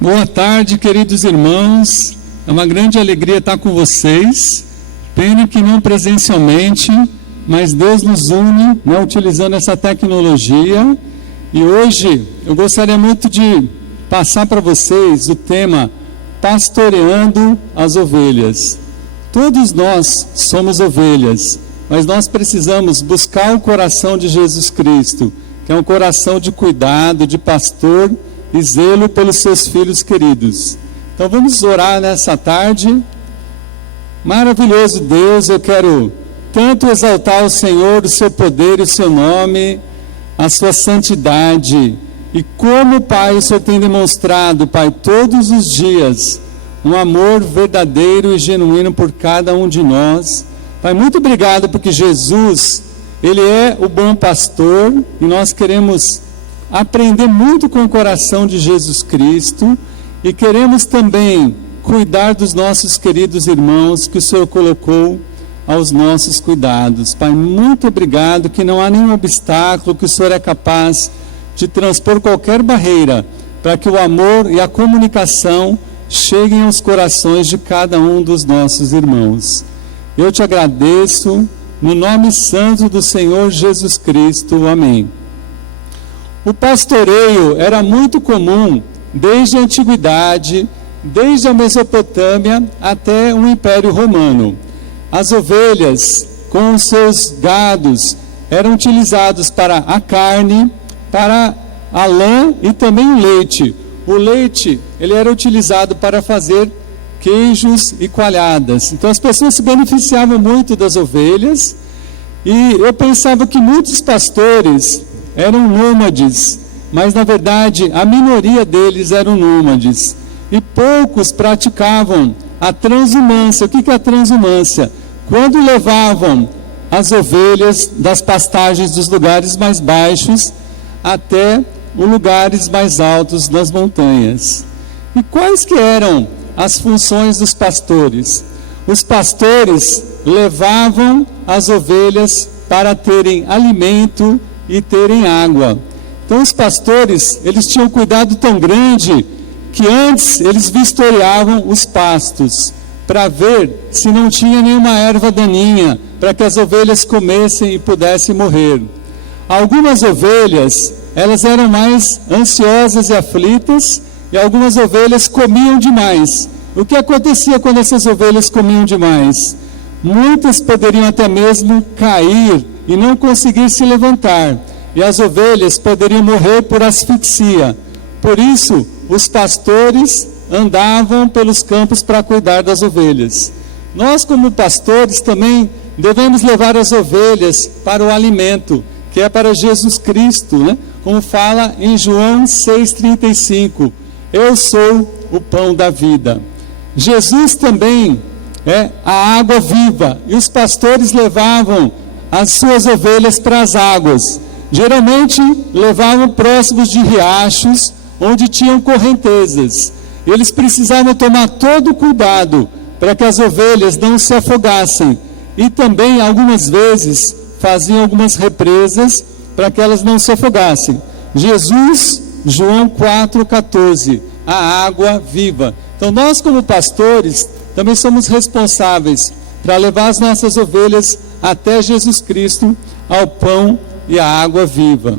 Boa tarde, queridos irmãos. É uma grande alegria estar com vocês. Pena que não presencialmente, mas Deus nos une, né, utilizando essa tecnologia. E hoje eu gostaria muito de passar para vocês o tema Pastoreando as Ovelhas. Todos nós somos ovelhas, mas nós precisamos buscar o coração de Jesus Cristo, que é um coração de cuidado, de pastor e zelo pelos seus filhos queridos. Então vamos orar nessa tarde. Maravilhoso Deus, eu quero tanto exaltar o Senhor, o seu poder e o seu nome, a sua santidade. E como, Pai, o Senhor tem demonstrado, Pai, todos os dias, um amor verdadeiro e genuíno por cada um de nós. Pai, muito obrigado porque Jesus, Ele é o bom pastor e nós queremos aprender muito com o coração de Jesus Cristo e queremos também cuidar dos nossos queridos irmãos que o Senhor colocou aos nossos cuidados. Pai, muito obrigado que não há nenhum obstáculo, que o Senhor é capaz de transpor qualquer barreira para que o amor e a comunicação cheguem aos corações de cada um dos nossos irmãos. Eu te agradeço no nome santo do Senhor Jesus Cristo. Amém. O pastoreio era muito comum desde a antiguidade, desde a Mesopotâmia até o Império Romano. As ovelhas, com os seus gados, eram utilizados para a carne, para a lã e também o leite. O leite, ele era utilizado para fazer queijos e coalhadas. Então as pessoas se beneficiavam muito das ovelhas e eu pensava que muitos pastores eram nômades, mas na verdade a minoria deles eram nômades e poucos praticavam a transhumância. O que é a transhumância? Quando levavam as ovelhas das pastagens dos lugares mais baixos até os lugares mais altos das montanhas. E quais que eram as funções dos pastores? Os pastores levavam as ovelhas para terem alimento e terem água. Então os pastores, eles tinham cuidado tão grande que antes eles vistoriavam os pastos para ver se não tinha nenhuma erva daninha para que as ovelhas comessem e pudessem morrer. Algumas ovelhas, elas eram mais ansiosas e aflitas e algumas ovelhas comiam demais. O que acontecia quando essas ovelhas comiam demais? Muitas poderiam até mesmo cair e não conseguir se levantar, e as ovelhas poderiam morrer por asfixia. Por isso, os pastores andavam pelos campos para cuidar das ovelhas. Nós, como pastores, também devemos levar as ovelhas para o alimento, que é para Jesus Cristo, né? Como fala em João 6,35, eu sou o pão da vida. Jesus também é a água viva, e os pastores levavam as suas ovelhas para as águas. Geralmente levavam próximos de riachos, onde tinham correntezas. Eles precisavam tomar todo o cuidado para que as ovelhas não se afogassem. E também, algumas vezes, faziam algumas represas para que elas não se afogassem. Jesus, João 4,14, a água viva. Então nós, como pastores, também somos responsáveis para levar as nossas ovelhas até Jesus Cristo, ao pão e à água viva.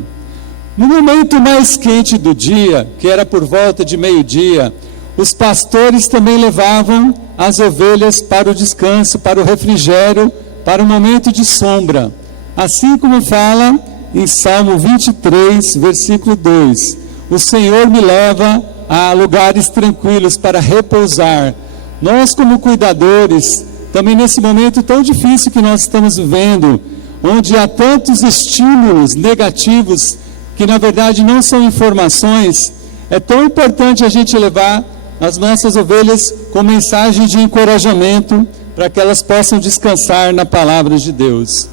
No momento mais quente do dia, que era por volta de meio-dia, os pastores também levavam as ovelhas para o descanso, para o refrigério, para o momento de sombra. Assim como fala em Salmo 23, versículo 2, o Senhor me leva a lugares tranquilos para repousar. Nós, como cuidadores, também nesse momento tão difícil que nós estamos vivendo, onde há tantos estímulos negativos, que na verdade não são informações, é tão importante a gente levar as nossas ovelhas com mensagem de encorajamento, para que elas possam descansar na palavra de Deus.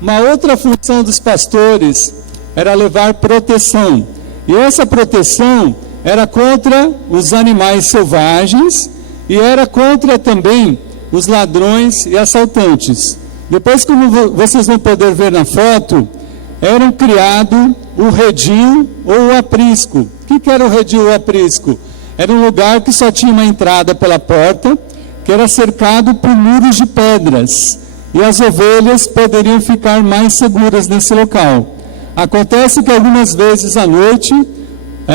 Uma outra função dos pastores era levar proteção, e essa proteção era contra os animais selvagens e era contra também os ladrões e assaltantes. Depois, como vocês vão poder ver na foto, eram criado o redil ou o aprisco. O que era o redil ou o aprisco? era um lugar que só tinha uma entrada pela porta, que era cercado por muros de pedras, e as ovelhas poderiam ficar mais seguras nesse local. Acontece que algumas vezes à noite,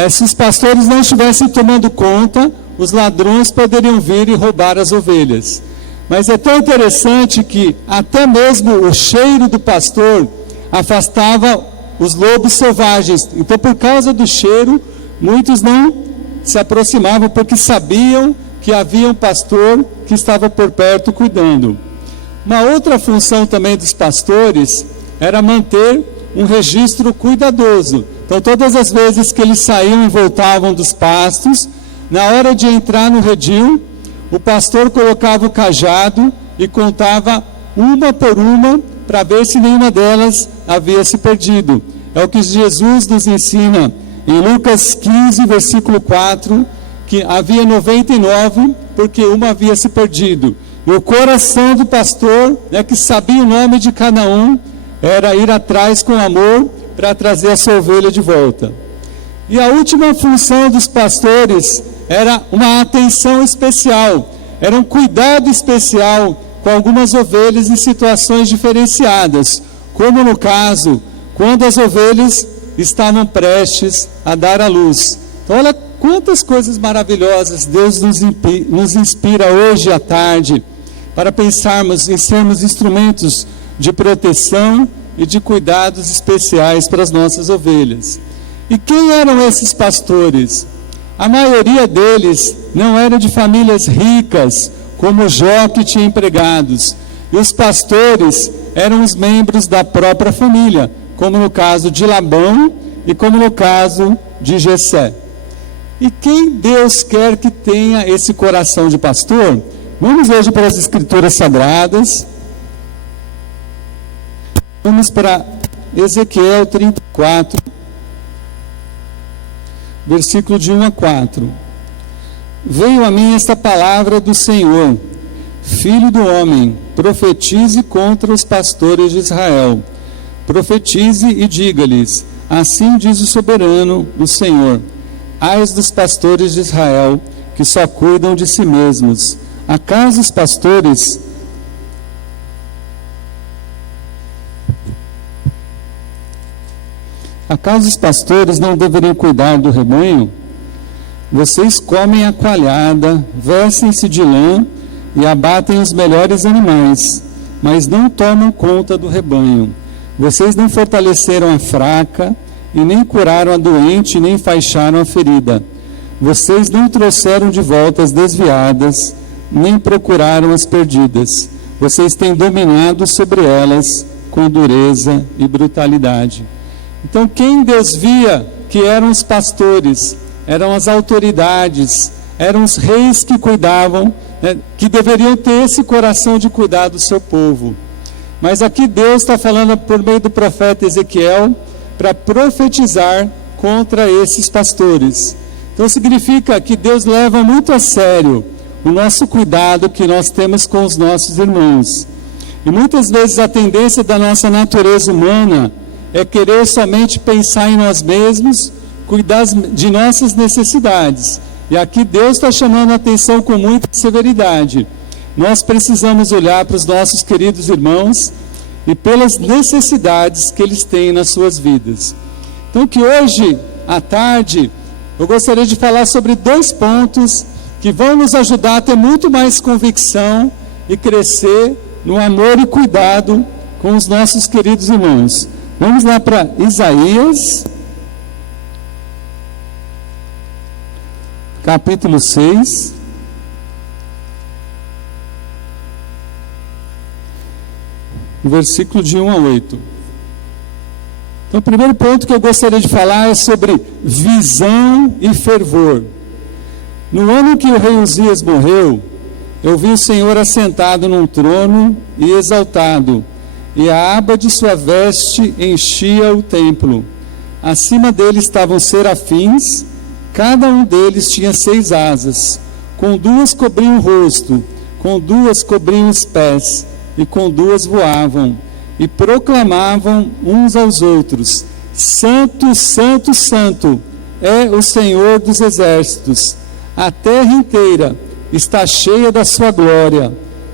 se os pastores não estivessem tomando conta, os ladrões poderiam vir e roubar as ovelhas. Mas é tão interessante que até mesmo o cheiro do pastor afastava os lobos selvagens. Então, por causa do cheiro, muitos não se aproximavam porque sabiam que havia um pastor que estava por perto cuidando. Uma outra função também dos pastores era manter um registro cuidadoso. Então, todas as vezes que eles saíam e voltavam dos pastos, na hora de entrar no redil, o pastor colocava o cajado e contava uma por uma para ver se nenhuma delas havia se perdido. É o que Jesus nos ensina em Lucas 15, versículo 4, que havia 99 porque uma havia se perdido. E o coração do pastor, que sabia o nome de cada um, era ir atrás com amor para trazer a sua ovelha de volta. E a última função dos pastores era uma atenção especial, era um cuidado especial com algumas ovelhas em situações diferenciadas, como no caso, quando as ovelhas estavam prestes a dar à luz. Então, olha quantas coisas maravilhosas Deus nos inspira hoje à tarde, para pensarmos em sermos instrumentos de proteção e de cuidados especiais para as nossas ovelhas. E quem eram esses pastores? A maioria deles não era de famílias ricas, como Jó, que tinha empregados. E os pastores eram os membros da própria família, como no caso de Labão e como no caso de Jessé. E quem Deus quer que tenha esse coração de pastor? Vamos hoje para as Escrituras Sagradas. Vamos para Ezequiel 34, versículo de 1 a 4. Veio a mim esta palavra do Senhor: Filho do homem, profetize contra os pastores de Israel. Profetize e diga-lhes: assim diz o soberano, o Senhor: ai dos pastores de Israel, que só cuidam de si mesmos. Acaso os pastores não deveriam cuidar do rebanho? Vocês comem a coalhada, vestem-se de lã e abatem os melhores animais, mas não tomam conta do rebanho. Vocês não fortaleceram a fraca, e nem curaram a doente, nem enfaixaram a ferida. Vocês não trouxeram de volta as desviadas, nem procuraram as perdidas. Vocês têm dominado sobre elas com dureza e brutalidade. Então, quem Deus via que eram os pastores, eram as autoridades, eram os reis que cuidavam, que deveriam ter esse coração de cuidar do seu povo. Mas aqui Deus está falando por meio do profeta Ezequiel para profetizar contra esses pastores. Então significa que Deus leva muito a sério o nosso cuidado que nós temos com os nossos irmãos. E muitas vezes a tendência da nossa natureza humana é querer somente pensar em nós mesmos, cuidar de nossas necessidades. E aqui Deus está chamando a atenção com muita severidade. Nós precisamos olhar para os nossos queridos irmãos e pelas necessidades que eles têm nas suas vidas. Então que hoje, à tarde, eu gostaria de falar sobre 2 pontos que vão nos ajudar a ter muito mais convicção e crescer no amor e cuidado com os nossos queridos irmãos. Vamos lá para Isaías, capítulo 6. Versículo de 1 a 8. Então, o primeiro ponto que eu gostaria de falar é sobre visão e fervor. No ano que o rei Uzias morreu, eu vi o Senhor assentado num trono e exaltado, e a aba de sua veste enchia o templo. Acima dele estavam serafins, cada um deles tinha 6 asas, com 2 cobriam o rosto, com 2 cobriam os pés, e com 2 voavam, e proclamavam uns aos outros: Santo, Santo, Santo é o Senhor dos exércitos, A terra inteira está cheia da sua glória.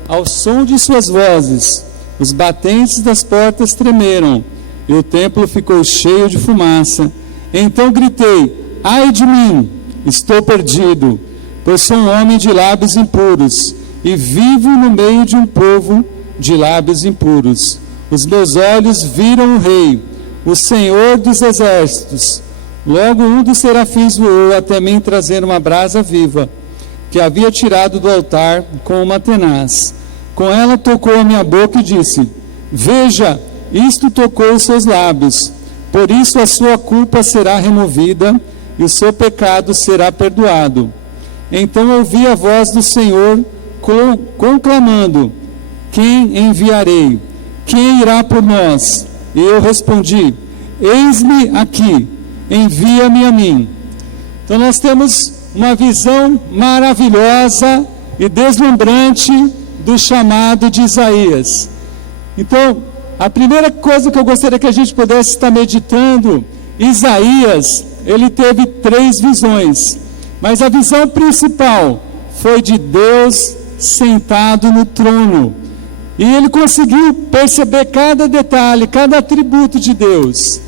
Ao som de suas vozes, os batentes das portas tremeram, e o templo ficou cheio de fumaça. Então gritei: ai de mim, estou perdido, pois sou um homem de lábios impuros, e vivo no meio de um povo de lábios impuros. Os meus olhos viram o Rei, o Senhor dos exércitos. Logo um dos serafins voou até mim, trazendo uma brasa viva, que havia tirado do altar com uma tenaz. Com ela tocou a minha boca e disse: veja, isto tocou os seus lábios, por isso a sua culpa será removida e o seu pecado será perdoado. Então ouvi a voz do Senhor conclamando: quem enviarei? Quem irá por nós? E eu respondi: eis-me aqui, envia-me a mim. Então nós temos uma visão maravilhosa e deslumbrante do chamado de Isaías. Então, a primeira coisa que eu gostaria que a gente pudesse estar meditando, Isaías, ele teve 3 visões, mas a visão principal foi de Deus sentado no trono, e ele conseguiu perceber cada detalhe, cada atributo de Deus.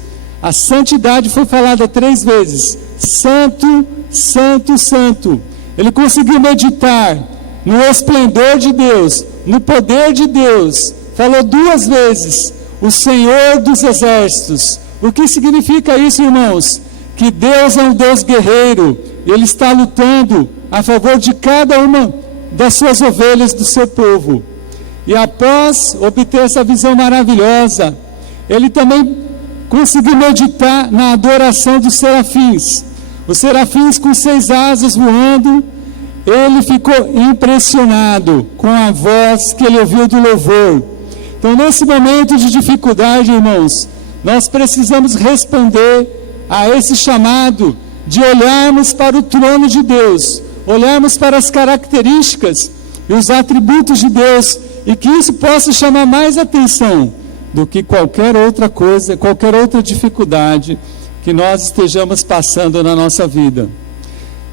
A santidade foi falada 3 vezes: santo, santo, santo. Ele conseguiu meditar no esplendor de Deus, no poder de Deus. Falou 2 vezes: o Senhor dos exércitos. O que significa isso, irmãos? Que Deus é um Deus guerreiro, e Ele está lutando a favor de cada uma das suas ovelhas, do seu povo. E após obter essa visão maravilhosa, ele também conseguiu meditar na adoração dos serafins. Os serafins com 6 asas voando. Ele ficou impressionado com a voz que ele ouviu do louvor. Então, nesse momento de dificuldade, irmãos, nós precisamos responder a esse chamado de olharmos para o trono de Deus, olharmos para as características e os atributos de Deus, e que isso possa chamar mais atenção do que qualquer outra coisa, qualquer outra dificuldade que nós estejamos passando na nossa vida.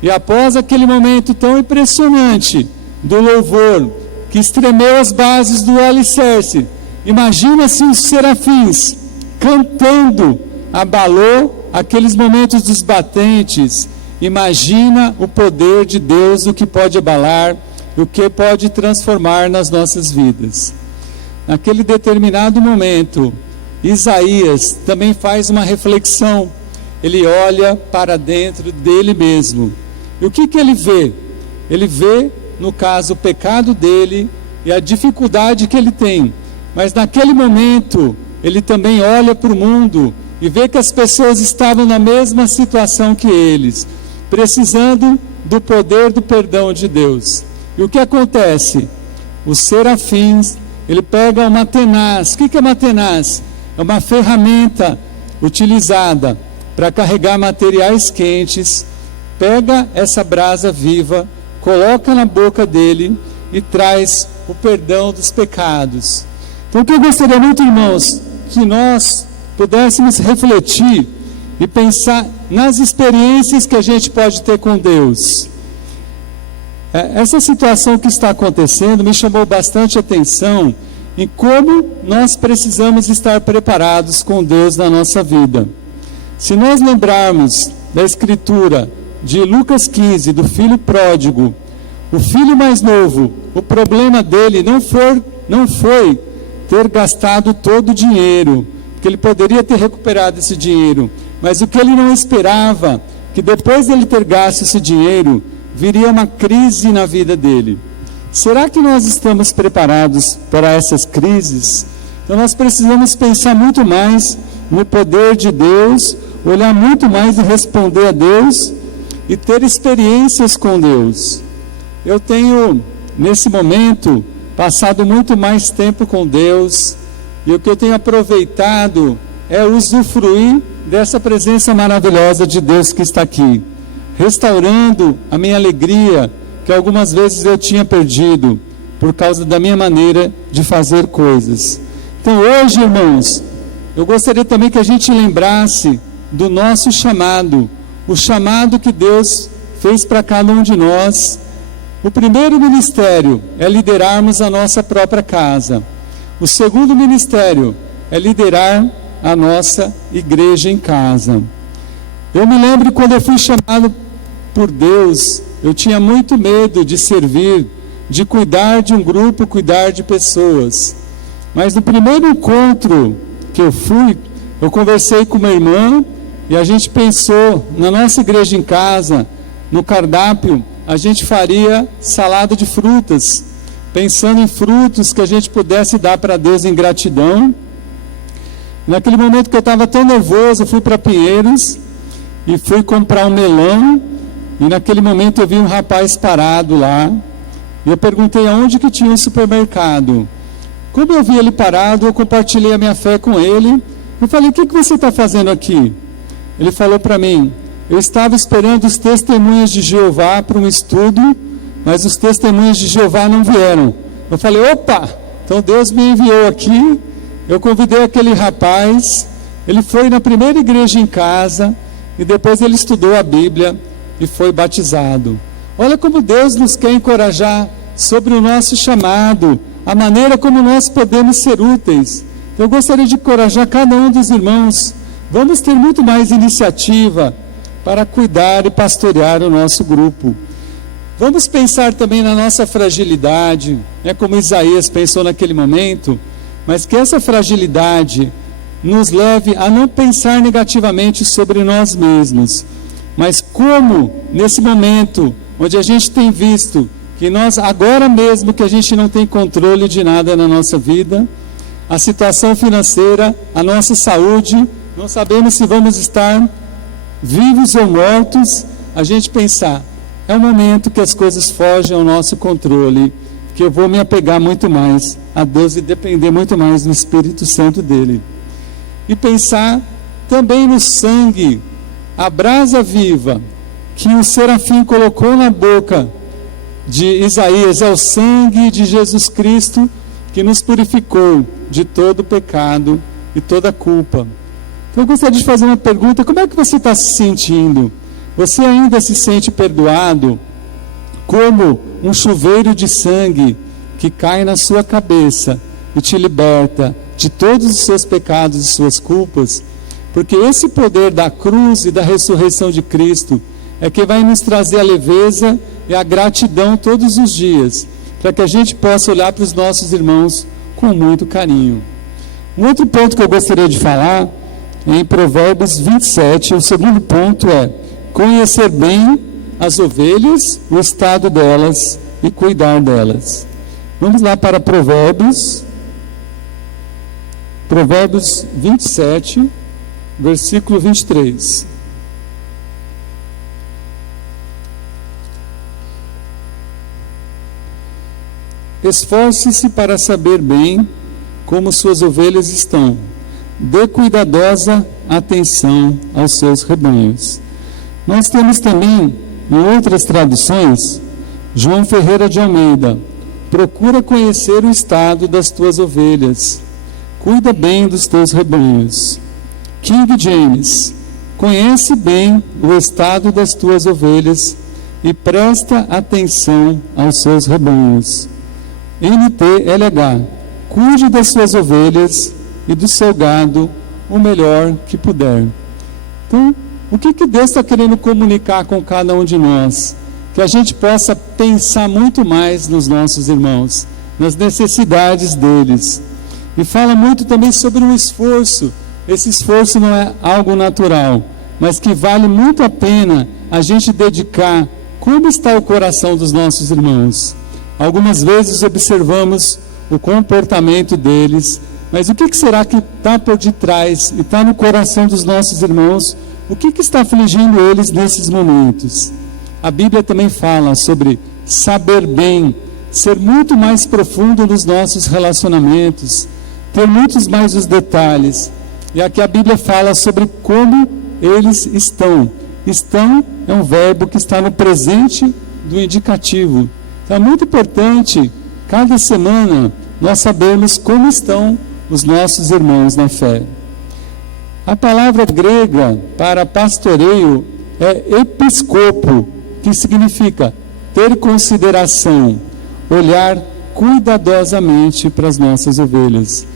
E após aquele momento tão impressionante do louvor, que estremeu as bases do alicerce, imagina-se os serafins cantando, abalou aqueles momentos dos batentes. Imagina o poder de Deus, o que pode abalar, o que pode transformar nas nossas vidas. Naquele determinado momento, Isaías também faz uma reflexão. Ele olha para dentro dele mesmo. E o que ele vê? Ele vê, no caso, o pecado dele e a dificuldade que ele tem. Mas naquele momento, ele também olha para o mundo e vê que as pessoas estavam na mesma situação que eles, precisando do poder do perdão de Deus. E o que acontece? Os serafins, ele pega uma tenaz. O que é uma tenaz? É uma ferramenta utilizada para carregar materiais quentes. Pega essa brasa viva, coloca na boca dele e traz o perdão dos pecados. Então, o que eu gostaria muito, irmãos, que nós pudéssemos refletir e pensar nas experiências que a gente pode ter com Deus. Essa situação que está acontecendo me chamou bastante atenção em como nós precisamos estar preparados com Deus na nossa vida. Se nós lembrarmos da escritura de Lucas 15, do filho pródigo, o filho mais novo, o problema dele não foi ter gastado todo o dinheiro, porque ele poderia ter recuperado esse dinheiro, mas o que ele não esperava, que depois dele ter gasto esse dinheiro, viria uma crise na vida dele. Será que nós estamos preparados para essas crises? Então nós precisamos pensar muito mais no poder de Deus, olhar muito mais e responder a Deus e ter experiências com Deus. Eu tenho, nesse momento, passado muito mais tempo com Deus, e o que eu tenho aproveitado é usufruir dessa presença maravilhosa de Deus que está aqui, restaurando a minha alegria, que algumas vezes eu tinha perdido, por causa da minha maneira de fazer coisas. Então hoje, irmãos, eu gostaria também que a gente lembrasse do nosso chamado, o chamado que Deus fez para cada um de nós. O primeiro ministério é liderarmos a nossa própria casa. O segundo ministério é liderar a nossa igreja em casa. Eu me lembro quando eu fui chamado por Deus, eu tinha muito medo de servir, de cuidar de um grupo, cuidar de pessoas. Mas no primeiro encontro que eu fui, eu conversei com uma irmã e a gente pensou, na nossa igreja em casa, no cardápio, a gente faria salada de frutas, pensando em frutos que a gente pudesse dar para Deus em gratidão. Naquele momento que eu estava tão nervoso, eu fui para Pinheiros e fui comprar um melão, e naquele momento eu vi um rapaz parado lá, e eu perguntei aonde que tinha um supermercado. Como eu vi ele parado, eu compartilhei a minha fé com ele. Eu falei, o que você está fazendo aqui? Ele falou para mim, eu estava esperando os testemunhas de Jeová para um estudo, mas os testemunhas de Jeová não vieram. Eu falei, opa, então Deus me enviou aqui. Eu convidei aquele rapaz, ele foi na primeira igreja em casa, e depois ele estudou a Bíblia e foi batizado. Olha como Deus nos quer encorajar sobre o nosso chamado, a maneira como nós podemos ser úteis. Eu gostaria de encorajar cada um dos irmãos, vamos ter muito mais iniciativa para cuidar e pastorear o nosso grupo. Vamos pensar também na nossa fragilidade, como Isaías pensou naquele momento, mas que essa fragilidade nos leve a não pensar negativamente sobre nós mesmos, mas como nesse momento onde a gente tem visto que nós, agora mesmo que a gente não tem controle de nada na nossa vida, a situação financeira, a nossa saúde, não sabemos se vamos estar vivos ou mortos, a gente pensar, é um momento que as coisas fogem ao nosso controle, que eu vou me apegar muito mais a Deus e depender muito mais do Espírito Santo dele. E pensar também no sangue, a brasa viva, que o serafim colocou na boca de Isaías, é o sangue de Jesus Cristo que nos purificou de todo pecado e toda culpa. Então eu gostaria de fazer uma pergunta, como é que você está se sentindo? Você ainda se sente perdoado? Como um chuveiro de sangue que cai na sua cabeça e te liberta de todos os seus pecados e suas culpas? Porque esse poder da cruz e da ressurreição de Cristo é que vai nos trazer a leveza e a gratidão todos os dias, para que a gente possa olhar para os nossos irmãos com muito carinho. Um outro ponto que eu gostaria de falar é em Provérbios 27, o segundo ponto é conhecer bem as ovelhas, o estado delas e cuidar delas. Vamos lá para Provérbios 27, versículo 23. Esforce-se para saber bem como suas ovelhas estão. Dê cuidadosa atenção aos seus rebanhos. Nós temos também, em outras traduções, João Ferreira de Almeida, procura conhecer o estado das tuas ovelhas. Cuida bem dos teus rebanhos. King James, conhece bem o estado das tuas ovelhas e presta atenção aos seus rebanhos. NTLH, cuide das suas ovelhas e do seu gado o melhor que puder. Então, o que Deus está querendo comunicar com cada um de nós? Que a gente possa pensar muito mais nos nossos irmãos, nas necessidades deles. E fala muito também sobre um esforço. Esse esforço não é algo natural, mas que vale muito a pena a gente dedicar. Como está o coração dos nossos irmãos? Algumas vezes observamos o comportamento deles, mas o que será que está por detrás e está no coração dos nossos irmãos? O que está afligindo eles nesses momentos? A Bíblia também fala sobre saber bem, ser muito mais profundo nos nossos relacionamentos, ter muitos mais os detalhes. E aqui a Bíblia fala sobre como eles estão. Estão é um verbo que está no presente do indicativo. Então é muito importante, cada semana, nós sabermos como estão os nossos irmãos na fé. A palavra grega para pastoreio é episcopo, que que significa ter consideração, olhar cuidadosamente para as nossas ovelhas.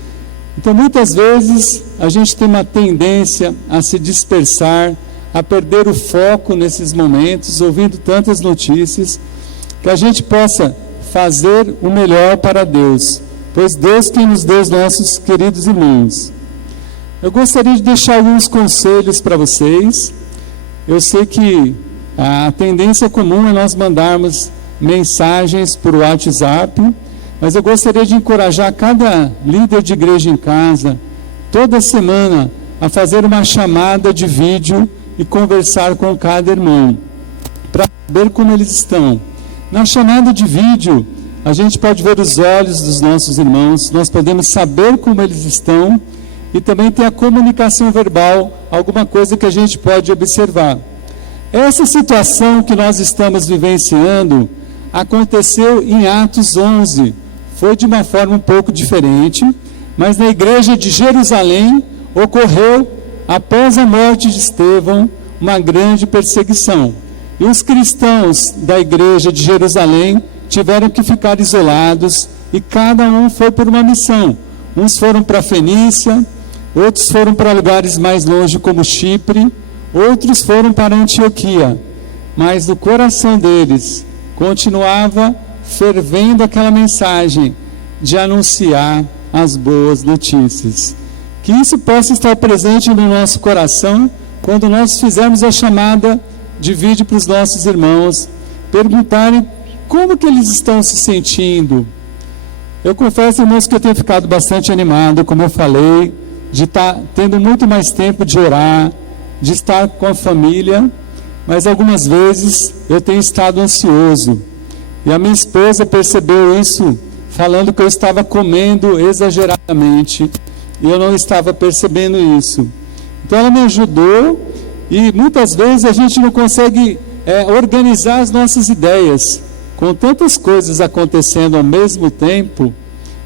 Então, muitas vezes, a gente tem uma tendência a se dispersar, a perder o foco nesses momentos, ouvindo tantas notícias, que a gente possa fazer o melhor para Deus, pois Deus quem nos deu os nossos queridos irmãos. Eu gostaria de deixar alguns conselhos para vocês. Eu sei que a tendência comum é nós mandarmos mensagens por WhatsApp, mas eu gostaria de encorajar cada líder de igreja em casa, toda semana, a fazer uma chamada de vídeo e conversar com cada irmão, para saber como eles estão. Na chamada de vídeo, a gente pode ver os olhos dos nossos irmãos, nós podemos saber como eles estão, e também tem a comunicação verbal, alguma coisa que a gente pode observar. Essa situação que nós estamos vivenciando aconteceu em Atos 11, foi de uma forma um pouco diferente, mas na igreja de Jerusalém ocorreu, após a morte de Estevão, uma grande perseguição. E os cristãos da igreja de Jerusalém tiveram que ficar isolados e cada um foi por uma missão. Uns foram para a Fenícia, outros foram para lugares mais longe como Chipre, outros foram para Antioquia. Mas no coração deles continuava fervendo aquela mensagem de anunciar as boas notícias. Que isso possa estar presente no nosso coração quando nós fizermos a chamada de vídeo para os nossos irmãos, perguntarem como que eles estão se sentindo. Eu confesso, irmãos, que eu tenho ficado bastante animado, como eu falei, de estar tendo muito mais tempo de orar, de estar com a família, mas algumas vezes eu tenho estado ansioso. E a minha esposa percebeu isso, falando que eu estava comendo exageradamente, e eu não estava percebendo isso. Então ela me ajudou, e muitas vezes a gente não consegue organizar as nossas ideias. Com tantas coisas acontecendo ao mesmo tempo,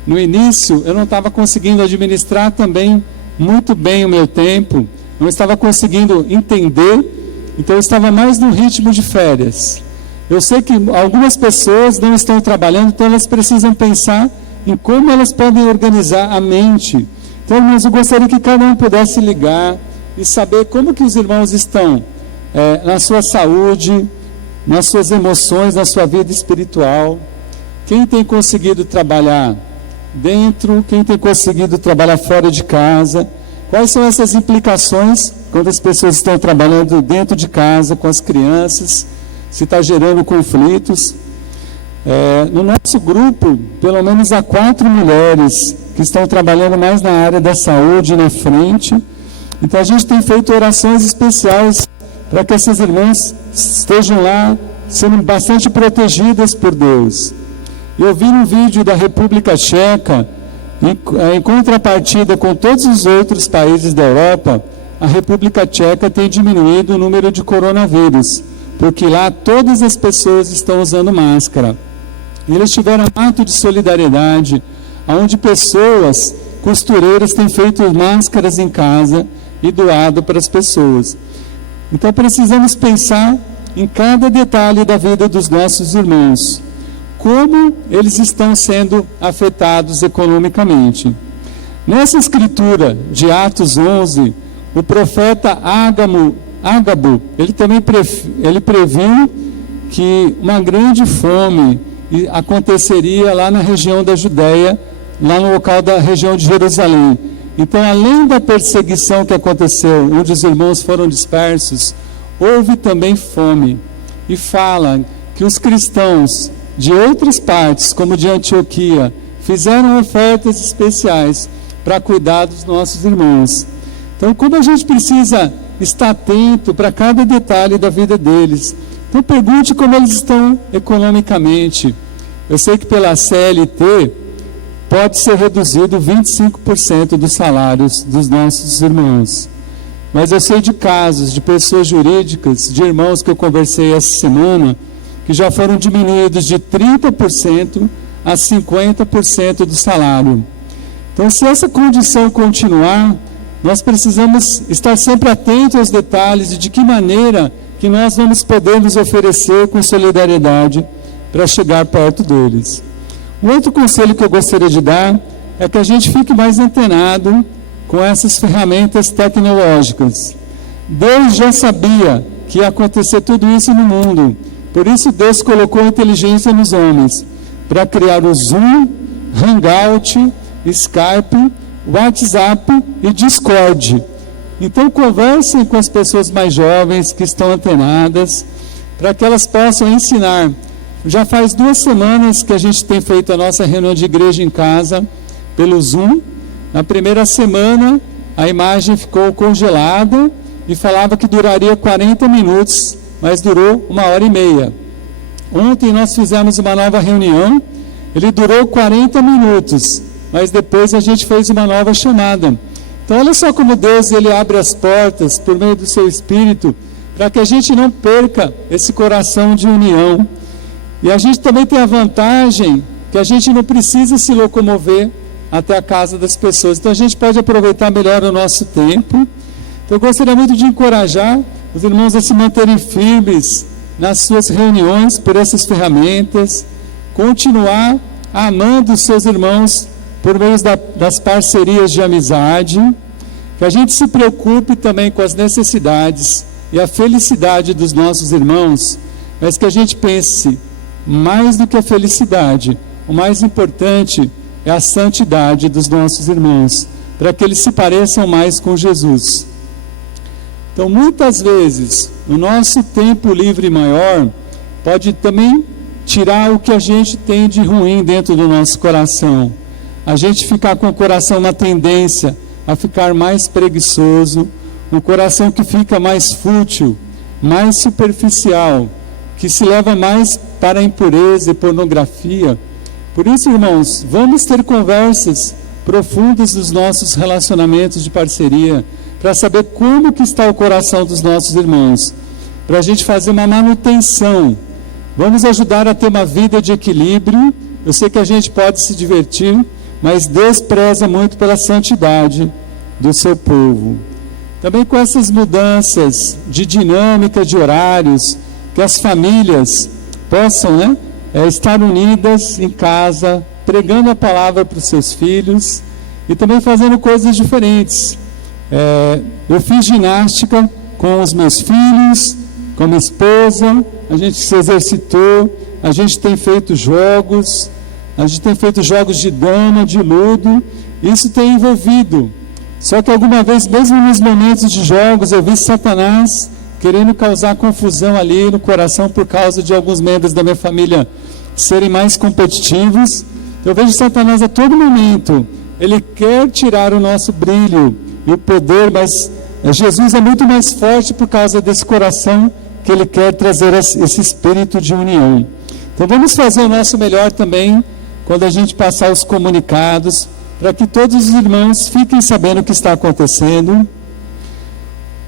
no início eu não estava conseguindo administrar também muito bem o meu tempo, não estava conseguindo entender, então eu estava mais no ritmo de férias. Eu sei que algumas pessoas não estão trabalhando, então elas precisam pensar em como elas podem organizar a mente. Então, irmãos, eu gostaria que cada um pudesse ligar e saber como que os irmãos estão na sua saúde, nas suas emoções, na sua vida espiritual. Quem tem conseguido trabalhar dentro, quem tem conseguido trabalhar fora de casa. Quais são essas implicações quando as pessoas estão trabalhando dentro de casa, com as crianças, se está gerando conflitos. No nosso grupo, pelo menos há 4 mulheres que estão trabalhando mais na área da saúde, na frente. Então a gente tem feito orações especiais para que essas irmãs estejam lá sendo bastante protegidas por Deus. Eu vi um vídeo da República Tcheca, em contrapartida com todos os outros países da Europa, a República Tcheca tem diminuído o número de coronavírus, porque lá todas as pessoas estão usando máscara. E eles tiveram um ato de solidariedade, onde pessoas, costureiras, têm feito máscaras em casa e doado para as pessoas. Então precisamos pensar em cada detalhe da vida dos nossos irmãos, como eles estão sendo afetados economicamente. Nessa escritura de Atos 11, o profeta Ágabo, ele também previu que uma grande fome aconteceria lá na região da Judéia, lá no local da região de Jerusalém. Então, além da perseguição que aconteceu, onde os irmãos foram dispersos, houve também fome. E fala que os cristãos de outras partes, como de Antioquia, fizeram ofertas especiais para cuidar dos nossos irmãos. Então, como a gente precisa estar atento para cada detalhe da vida deles. Então, pergunte como eles estão economicamente. Eu sei que pela CLT pode ser reduzido 25% dos salários dos nossos irmãos. Mas eu sei de casos de pessoas jurídicas, de irmãos que eu conversei essa semana, que já foram diminuídos de 30% a 50% do salário. Então, se essa condição continuar, nós precisamos estar sempre atentos aos detalhes e de que maneira que nós vamos poder nos oferecer com solidariedade para chegar perto deles. Um outro conselho que eu gostaria de dar é que a gente fique mais antenado com essas ferramentas tecnológicas. Deus já sabia que ia acontecer tudo isso no mundo. Por isso Deus colocou inteligência nos homens para criar o Zoom, Hangout, Skype, WhatsApp e Discord. Então conversem com as pessoas mais jovens que estão antenadas, para que elas possam ensinar. Já faz 2 semanas que a gente tem feito a nossa reunião de igreja em casa pelo Zoom. Na primeira semana a imagem ficou congelada e falava que duraria 40 minutos, mas durou 1h30. Ontem nós fizemos uma nova reunião, ele durou 40 minutos, mas depois a gente fez uma nova chamada. Então olha só como Deus ele abre as portas por meio do seu Espírito, para que a gente não perca esse coração de união. E a gente também tem a vantagem que a gente não precisa se locomover até a casa das pessoas. Então a gente pode aproveitar melhor o nosso tempo. Então eu gostaria muito de encorajar os irmãos a se manterem firmes nas suas reuniões por essas ferramentas, continuar amando os seus irmãos por meio das parcerias de amizade, que a gente se preocupe também com as necessidades e a felicidade dos nossos irmãos, mas que a gente pense, mais do que a felicidade, o mais importante é a santidade dos nossos irmãos, para que eles se pareçam mais com Jesus. Então, muitas vezes, o nosso tempo livre maior pode também tirar o que a gente tem de ruim dentro do nosso coração. A gente ficar com o coração na tendência a ficar mais preguiçoso, um coração que fica mais fútil, mais superficial, que se leva mais para a impureza e pornografia. Por isso, irmãos, vamos ter conversas profundas dos nossos relacionamentos de parceria, para saber como que está o coração dos nossos irmãos, para a gente fazer uma manutenção. Vamos ajudar a ter uma vida de equilíbrio. Eu sei que a gente pode se divertir, mas Deus preza muito pela santidade do seu povo. Também com essas mudanças de dinâmica de horários, que as famílias possam estar unidas em casa, pregando a palavra para os seus filhos e também fazendo coisas diferentes. Eu fiz ginástica com os meus filhos, com a minha esposa, a gente se exercitou, a gente tem feito jogos, de dama, de ludo, isso tem envolvido. Só que alguma vez, mesmo nos momentos de jogos, eu vi Satanás querendo causar confusão ali no coração por causa de alguns membros da minha família serem mais competitivos. Eu vejo Satanás a todo momento, ele quer tirar o nosso brilho e o poder, mas Jesus é muito mais forte por causa desse coração que ele quer trazer esse espírito de união. Então vamos fazer o nosso melhor também quando a gente passar os comunicados, para que todos os irmãos fiquem sabendo o que está acontecendo.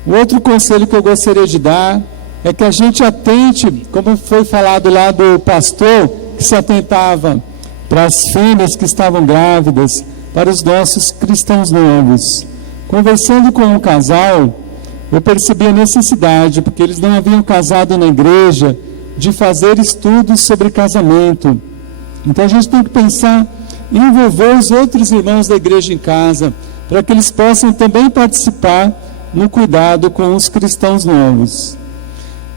O outro conselho que eu gostaria de dar é que a gente atente, como foi falado lá do pastor, que se atentava para as fêmeas que estavam grávidas, para os nossos cristãos novos. Conversando com um casal, eu percebi a necessidade, porque eles não haviam casado na igreja, de fazer estudos sobre casamento. Então a gente tem que pensar em envolver os outros irmãos da igreja em casa, para que eles possam também participar no cuidado com os cristãos novos.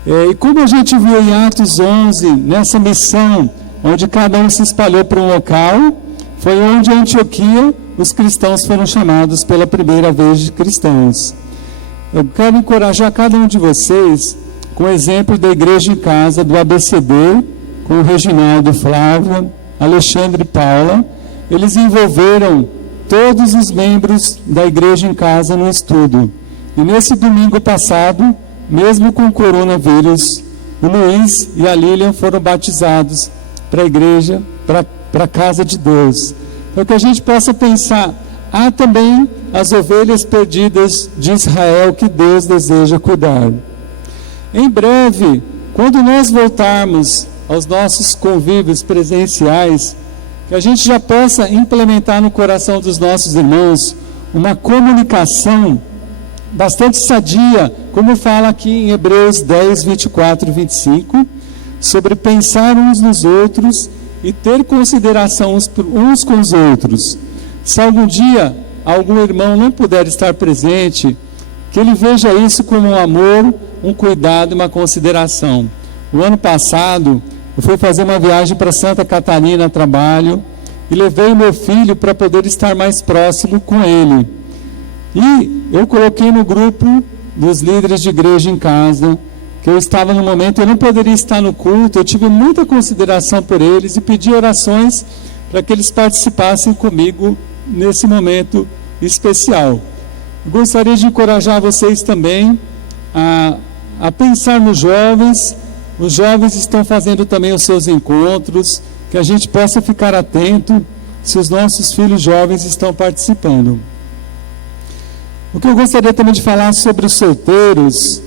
E como a gente viu em Atos 11, nessa missão, onde cada um se espalhou para um local, foi onde em Antioquia os cristãos foram chamados pela primeira vez de cristãos. Eu quero encorajar cada um de vocês com o exemplo da igreja em casa, do ABCD, com o Reginaldo, Flávia, Alexandre e Paula. Eles envolveram todos os membros da igreja em casa no estudo. E nesse domingo passado, mesmo com o coronavírus, o Luiz e a Lilian foram batizados para a igreja, para a casa de Deus. Então que a gente possa pensar, há também as ovelhas perdidas de Israel que Deus deseja cuidar. Em breve, quando nós voltarmos aos nossos convívios presenciais, que a gente já possa implementar no coração dos nossos irmãos uma comunicação bastante sadia, como fala aqui em Hebreus 10, 24 e 25, sobre pensar uns nos outros e ter consideração uns com os outros. Se algum dia algum irmão não puder estar presente, que ele veja isso como um amor, um cuidado e uma consideração. O ano passado, eu fui fazer uma viagem para Santa Catarina a trabalho e levei o meu filho para poder estar mais próximo com ele. E eu coloquei no grupo dos líderes de igreja em casa, que eu estava no momento, eu não poderia estar no culto, eu tive muita consideração por eles e pedi orações para que eles participassem comigo nesse momento especial. Eu gostaria de encorajar vocês também a pensar nos jovens. Os jovens estão fazendo também os seus encontros, que a gente possa ficar atento se os nossos filhos jovens estão participando. O que eu gostaria também de falar sobre os solteiros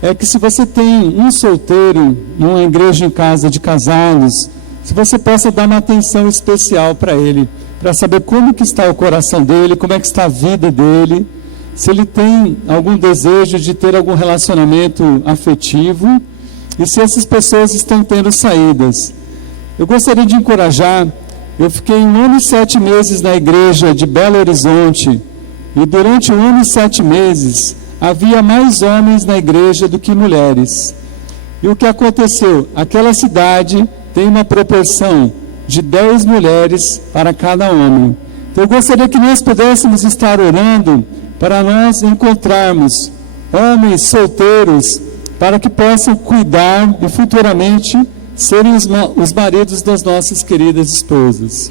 é que se você tem um solteiro numa igreja em casa de casados, se você possa dar uma atenção especial para ele, para saber como que está o coração dele, como é que está a vida dele, se ele tem algum desejo de ter algum relacionamento afetivo e se essas pessoas estão tendo saídas. Eu gostaria de encorajar, eu fiquei 1 ano e 7 meses na igreja de Belo Horizonte e durante 1 ano e 7 meses havia mais homens na igreja do que mulheres. E o que aconteceu? Aquela cidade tem uma proporção de 10 mulheres para cada homem. Então eu gostaria que nós pudéssemos estar orando para nós encontrarmos homens solteiros para que possam cuidar e futuramente serem os maridos das nossas queridas esposas.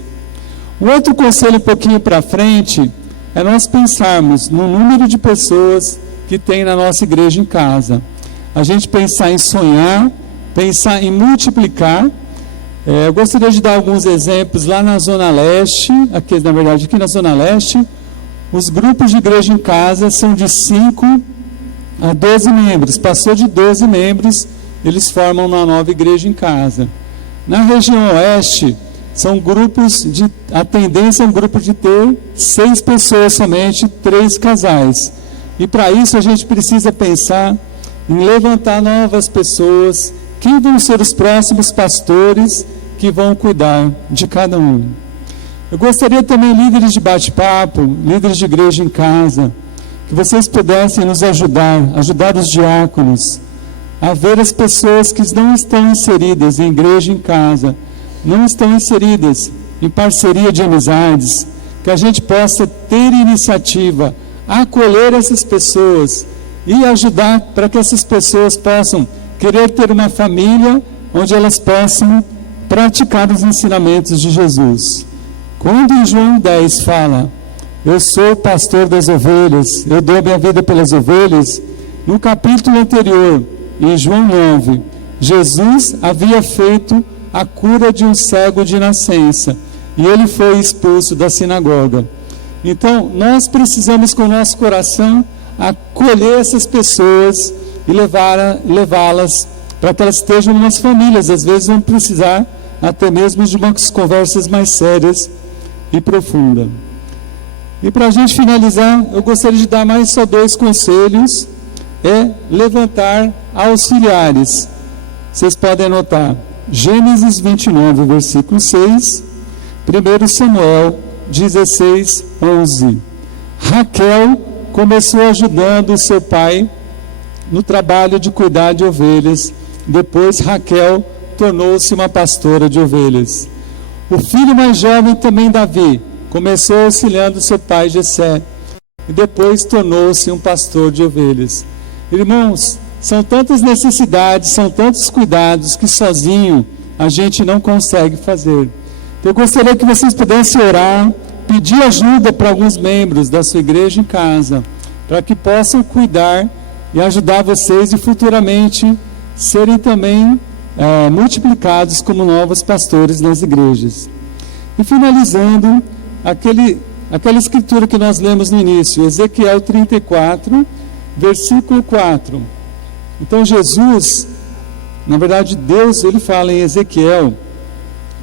Um outro conselho um pouquinho para frente é nós pensarmos no número de pessoas que tem na nossa igreja em casa. A gente pensar em sonhar, pensar em multiplicar. Eu gostaria de dar alguns exemplos lá na Zona Leste, aqui na Zona Leste, os grupos de igreja em casa são de 5 a 12 membros. Passou de 12 membros, eles formam uma nova igreja em casa. Na região oeste, são grupos a tendência é um grupo de ter 6 pessoas somente, 3 casais. E para isso a gente precisa pensar em levantar novas pessoas, quem vão ser os próximos pastores que vão cuidar de cada um. Eu gostaria também, líderes de bate-papo, líderes de igreja em casa, que vocês pudessem nos ajudar os diáconos, a ver as pessoas que não estão inseridas em igreja em casa, não estão inseridas em parceria de amizades, que a gente possa ter iniciativa, acolher essas pessoas e ajudar para que essas pessoas possam querer ter uma família onde elas possam praticar os ensinamentos de Jesus. Quando em João 10 fala, eu sou o pastor das ovelhas, eu dou minha vida pelas ovelhas, no capítulo anterior, em João 9, Jesus havia feito a cura de um cego de nascença e ele foi expulso da sinagoga. Então, nós precisamos com o nosso coração acolher essas pessoas e levá-las para que elas estejam em umas famílias. Às vezes vão precisar até mesmo de umas conversas mais sérias e profundas. E para a gente finalizar, eu gostaria de dar mais só 2 conselhos. É levantar auxiliares. Vocês podem anotar Gênesis 29, versículo 6, 1 Samuel 16, 11. Raquel começou ajudando o seu pai no trabalho de cuidar de ovelhas. Depois Raquel tornou-se uma pastora de ovelhas. O filho mais jovem também, Davi, começou auxiliando seu pai Jessé e depois tornou-se um pastor de ovelhas. Irmãos, são tantas necessidades, são tantos cuidados que sozinho a gente não consegue fazer. Eu gostaria que vocês pudessem orar, pedir ajuda para alguns membros da sua igreja em casa, para que possam cuidar e ajudar vocês e futuramente serem também multiplicados como novos pastores nas igrejas. E finalizando, aquela escritura que nós lemos no início, Ezequiel 34, versículo 4. Então Jesus, na verdade Deus, ele fala em Ezequiel,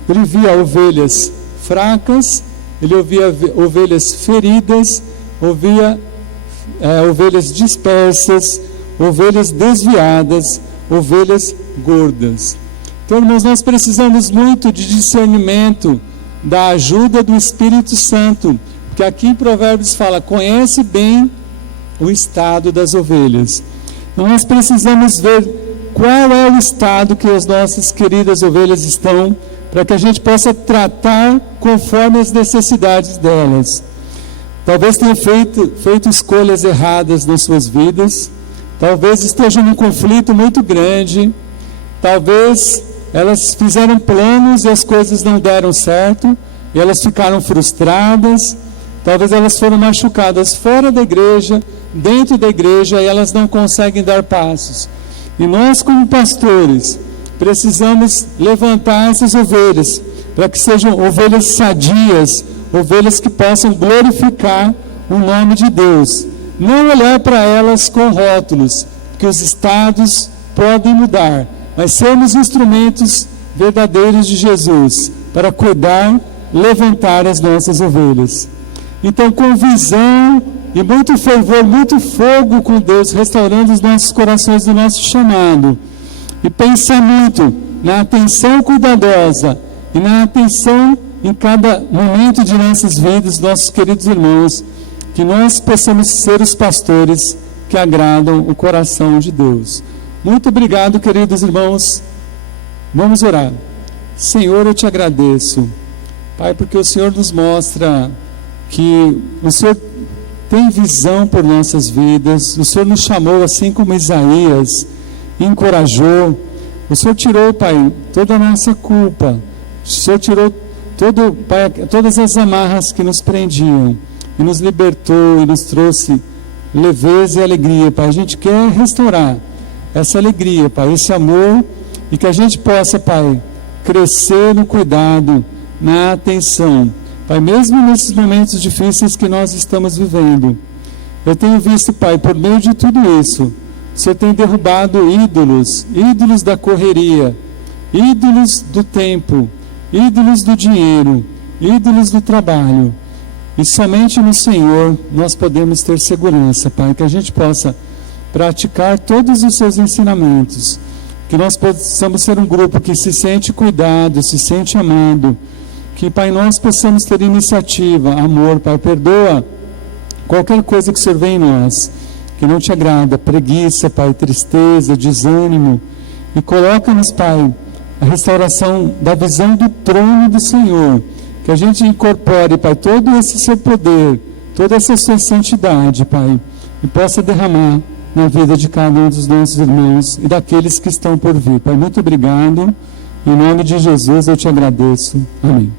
ele via ovelhas fracas, ele ouvia ovelhas feridas, ouvia ovelhas dispersas, ovelhas desviadas, ovelhas gordas. Então, irmãos, nós precisamos muito de discernimento, da ajuda do Espírito Santo, porque aqui em Provérbios fala, conhece bem o estado das ovelhas. Então, nós precisamos ver qual é o estado que as nossas queridas ovelhas estão, para que a gente possa tratar conforme as necessidades delas. Talvez tenham feito escolhas erradas nas suas vidas, talvez estejam num conflito muito grande, talvez elas fizeram planos e as coisas não deram certo, e elas ficaram frustradas, talvez elas foram machucadas fora da igreja, dentro da igreja, e elas não conseguem dar passos. E nós, como pastores, precisamos levantar essas ovelhas, para que sejam ovelhas sadias, ovelhas que possam glorificar o nome de Deus. Não olhar para elas com rótulos, porque os estados podem mudar, mas sermos instrumentos verdadeiros de Jesus, para cuidar, levantar as nossas ovelhas. Então, com visão e muito fervor, muito fogo com Deus, restaurando os nossos corações do nosso chamado, e pensar muito na atenção cuidadosa e na atenção em cada momento de nossas vidas, nossos queridos irmãos, que nós possamos ser os pastores que agradam o coração de Deus. Muito obrigado, queridos irmãos. Vamos orar. Senhor, eu te agradeço, Pai, porque o Senhor nos mostra que o Senhor tem visão por nossas vidas. O Senhor nos chamou, assim como Isaías encorajou. O Senhor tirou, Pai, toda a nossa culpa. O Senhor tirou Pai, todas as amarras que nos prendiam, e nos libertou e nos trouxe leveza e alegria, Pai. A gente quer restaurar essa alegria, Pai, esse amor, e que a gente possa, Pai, crescer no cuidado, na atenção, Pai, mesmo nesses momentos difíceis que nós estamos vivendo. Eu tenho visto, Pai, por meio de tudo isso, o Senhor tem derrubado ídolos da correria, ídolos do tempo, ídolos do dinheiro, ídolos do trabalho. E somente no Senhor nós podemos ter segurança, Pai, que a gente possa praticar todos os seus ensinamentos, que nós possamos ser um grupo que se sente cuidado, se sente amado, que, Pai, nós possamos ter iniciativa, amor, Pai, perdoa qualquer coisa que o Senhor vê em nós, que não te agrada, preguiça, Pai, tristeza, desânimo, e coloca-nos, Pai, a restauração da visão do trono do Senhor, que a gente incorpore, Pai, todo esse seu poder, toda essa sua santidade, Pai, e possa derramar na vida de cada um dos nossos irmãos e daqueles que estão por vir. Pai, muito obrigado. Em nome de Jesus eu te agradeço. Amém.